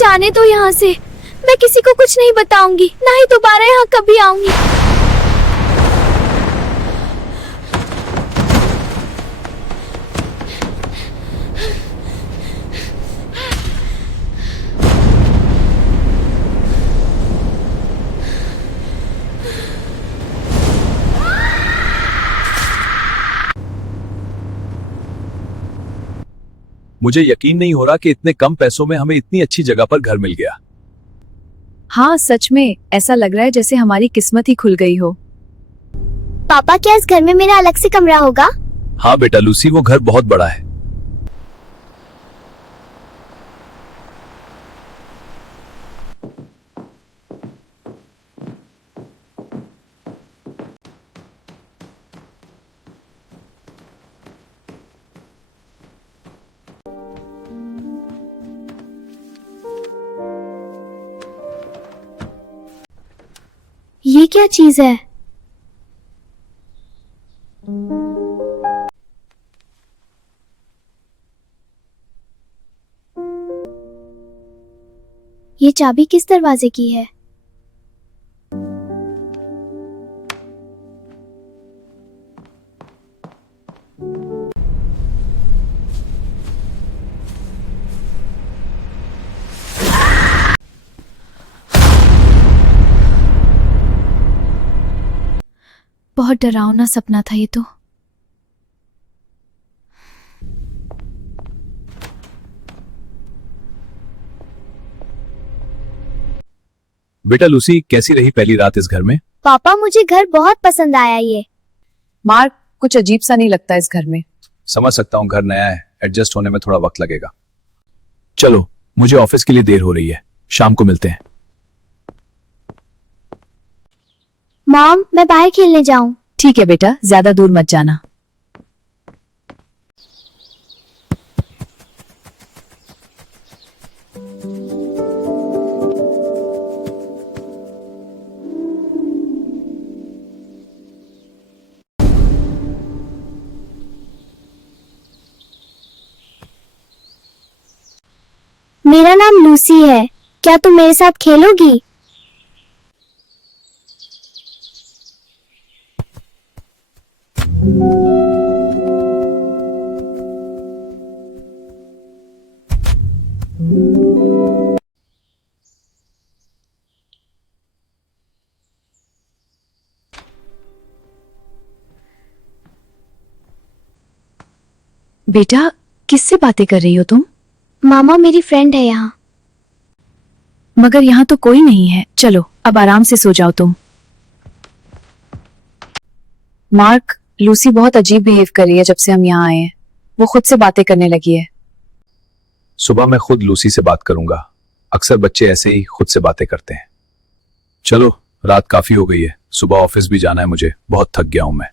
जाने दो यहाँ से। मैं किसी को कुछ नहीं बताऊंगी, ना ही दोबारा यहाँ कभी आऊंगी। मुझे यकीन नहीं हो रहा कि इतने कम पैसों में हमें इतनी अच्छी जगह पर घर मिल गया। हाँ सच में ऐसा लग रहा है जैसे हमारी किस्मत ही खुल गई हो। पापा, क्या इस घर में मेरा अलग से कमरा होगा? हाँ बेटा लूसी, वो घर बहुत बड़ा है। ये क्या चीज है? ये चाबी किस दरवाजे की है? बहुत डरावना सपना था ये तो। बेटा लूसी, कैसी रही पहली रात इस घर में? पापा, मुझे घर बहुत पसंद आया ये। मार्क, कुछ अजीब सा नहीं लगता इस घर में। समझ सकता हूँ, घर नया है, एडजस्ट होने में थोड़ा वक्त लगेगा। चलो, मुझे ऑफिस के लिए देर हो रही है, शाम को मिलते हैं। मॉम, मैं बाहर खेलने जाऊं? ठीक है बेटा, ज्यादा दूर मत जाना। मेरा नाम लूसी है, क्या तुम मेरे साथ खेलोगी? बेटा, किससे बातें कर रही हो तुम? मामा, मेरी फ्रेंड है यहाँ। मगर यहाँ तो कोई नहीं है। चलो अब आराम से सो जाओ तुम। मार्क, लूसी बहुत अजीब बिहेव कर रही है जब से हम यहाँ आए हैं। वो खुद से बातें करने लगी है। सुबह मैं खुद लूसी से बात करूंगा। अक्सर बच्चे ऐसे ही खुद से बातें करते हैं। चलो, रात काफी हो गई है, सुबह ऑफिस भी जाना है मुझे, बहुत थक गया हूं मैं।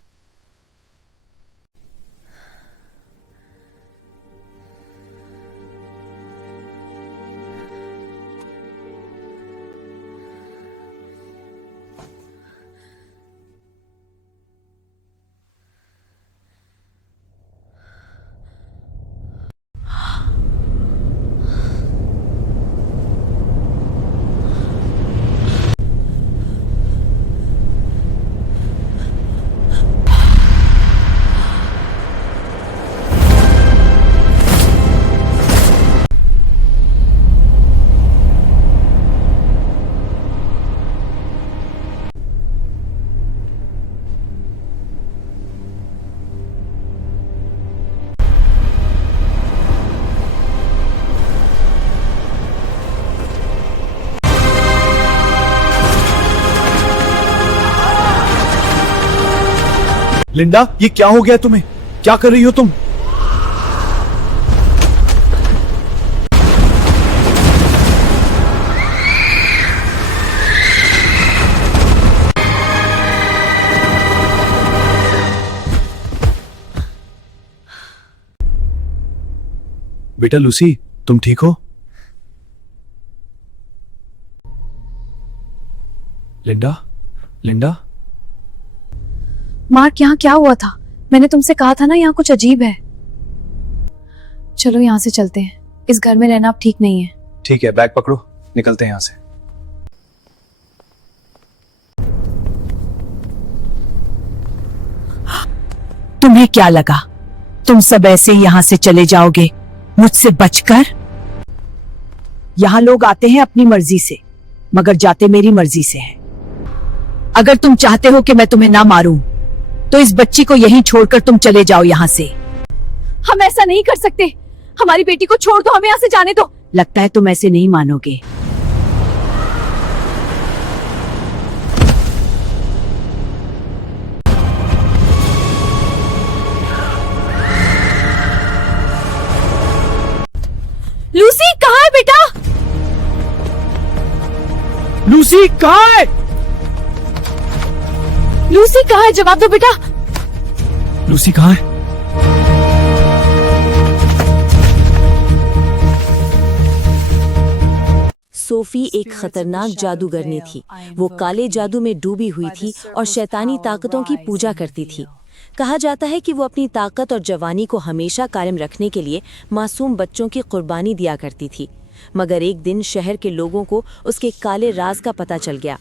लिंडा, ये क्या हो गया तुम्हें? क्या कर रही हो तुम? बेटा लूसी, तुम ठीक हो? लिंडा, लिंडा। मार्क, यहाँ क्या हुआ था? मैंने तुमसे कहा था ना यहाँ कुछ अजीब है। चलो यहाँ से चलते हैं, इस घर में रहना अब ठीक नहीं है। ठीक है, बैग पकड़ो, निकलते हैं यहाँ से। तुम्हें क्या लगा तुम सब ऐसे यहां से चले जाओगे मुझसे बचकर? यहां लोग आते हैं अपनी मर्जी से, मगर जाते मेरी मर्जी से हैं। अगर तुम चाहते हो कि मैं तुम्हें ना मारूं, तो इस बच्ची को यहीं छोड़कर तुम चले जाओ यहां से। हम ऐसा नहीं कर सकते, हमारी बेटी को छोड़ दो, हमें यहाँ से जाने दो। लगता है तुम ऐसे नहीं मानोगे। लूसी कहाँ है बेटा? लूसी कहाँ है? लूसी कहाँ है? जवाब दो बेटा। लूसी कहाँ है? सोफी एक खतरनाक जादूगरनी थी। वो काले जादू में डूबी हुई थी और शैतानी ताकतों की पूजा करती थी। कहा जाता है कि वो अपनी ताकत और जवानी को हमेशा कायम रखने के लिए मासूम बच्चों की कुर्बानी दिया करती थी। मगर एक दिन शहर के लोगों को उसके काले राज का पता चल गया।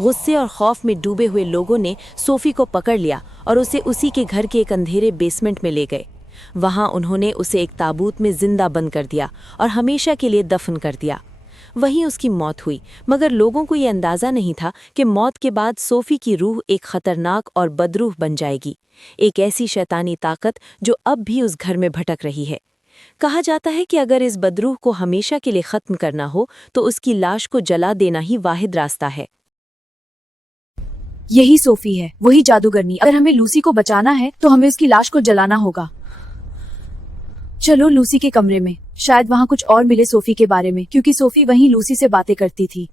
गुस्से और खौफ में डूबे हुए लोगों ने सोफी को पकड़ लिया और उसे उसी के घर के एक अंधेरे बेसमेंट में ले गए। वहां उन्होंने उसे एक ताबूत में जिंदा बंद कर दिया और हमेशा के लिए दफन कर दिया। वहीं उसकी मौत हुई, मगर लोगों को ये अंदाजा नहीं था कि मौत के बाद सोफी की रूह एक खतरनाक और बदरूह बन जाएगी, एक ऐसी शैतानी ताकत जो अब भी उस घर में भटक रही है। कहा जाता है कि अगर इस बदरूह को हमेशा के लिए खत्म करना हो तो उसकी लाश को जला देना ही वाहिद रास्ता है। यही सोफी है, वही जादूगरनी। अगर हमें लूसी को बचाना है तो हमें उसकी लाश को जलाना होगा। चलो लूसी के कमरे में, शायद वहाँ कुछ और मिले सोफी के बारे में, क्योंकि सोफी वहीं लूसी से बातें करती थी।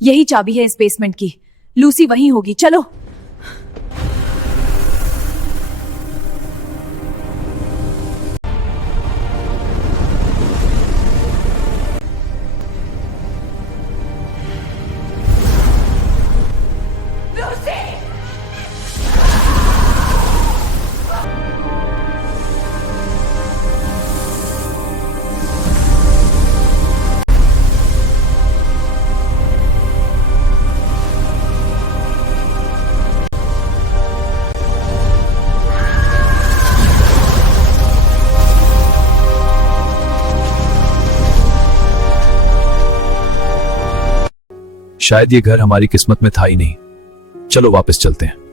यही चाबी है इस बेसमेंट की, लूसी वहीं होगी। चलो। शायद ये घर हमारी किस्मत में था ही नहीं। चलो वापस चलते हैं।